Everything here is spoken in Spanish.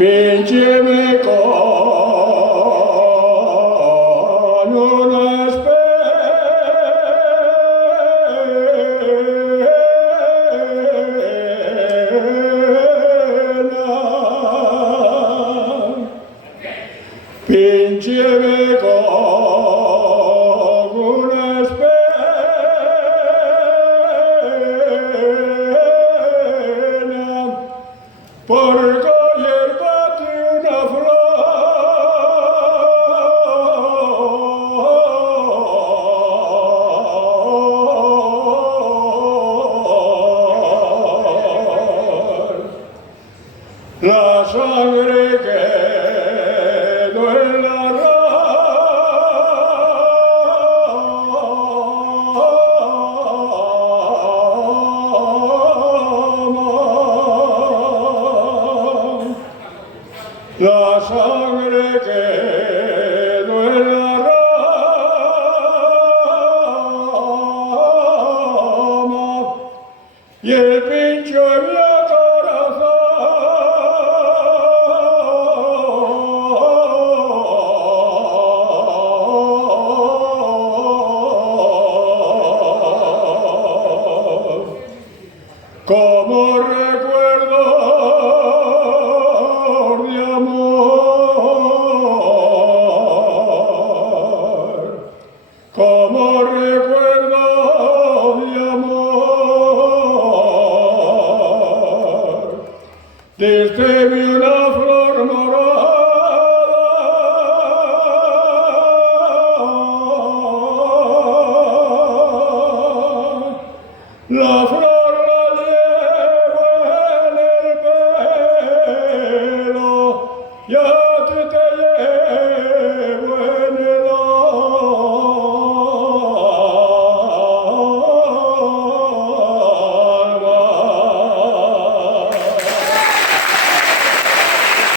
Fingimi con una spena, fingimi con una spena, por la sangre que duele la rama, la sangre que duele la rama y el pincho en mi como recuerdo de amor, como recuerdo de amor, desde mi una flor morada,